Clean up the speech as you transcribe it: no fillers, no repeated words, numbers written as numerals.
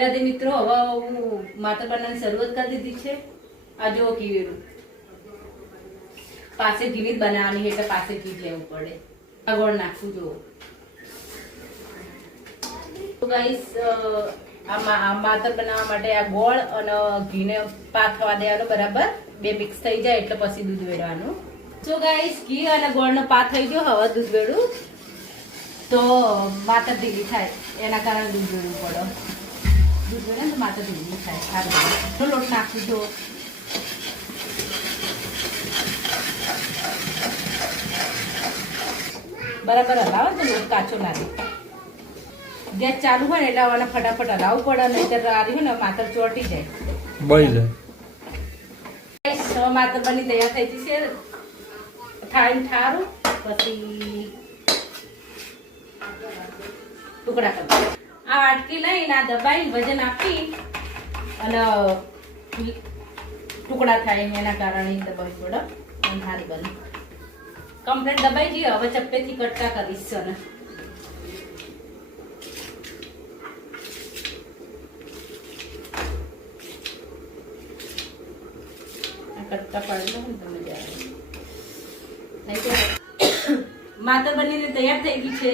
રાધે મિત્રો, હવે હું માતર બનાવવાની શરૂઆત કરી દીધી છે. આ જો કીવેરું પાસે ઘી બનાવવાની છે એટલે પાસે ઘી લેવું પડે. આ ગોળ નાખું જો. તો ગાઈસ આ માતર બનાવવા માટે આ ગોળ અને ઘીને પાક થવા દેવાનો બરાબર. બે મિક્સ થઈ જાય એટલે પછી દૂધ વેડવાનું. તો ગાઈસ ઘી અને ગોળનો પાક થઈ ગયો. હવે દૂધ વેડું તો માતર ઢીલી થાય એના કારણે દૂધ વેડવું પડે. દૂધ વેડે તો માથે ઢીલી થાય. સારું લોટ નાખું જો. બરાબર હલાવો તો લોટ કાચો લાગે. ગેસ ચાલુ હોય ને એટલે આને ફટાફટ હલાવવું પડે, નહીંતર આ રહ્યું ને માતર ચોટી જાય, બળી જાય. માતર બની તૈયાર થઈ જશે. થાળી ઠારું પછી ટુકડા કરી આ વાટકી લઈને આ દબાઈ વજન આપી અને ટુકડા થાય એના કારણે દબાવી પડે અને સારી બને. કમ્પ્લીટ દબાઈ જઈએ. હવે ચપ્પેથી કટકા કરીશ ને કટકા પાડી લો ને તમે જ્યારે. માતર બનીને તૈયાર થઈ ગઈ છે.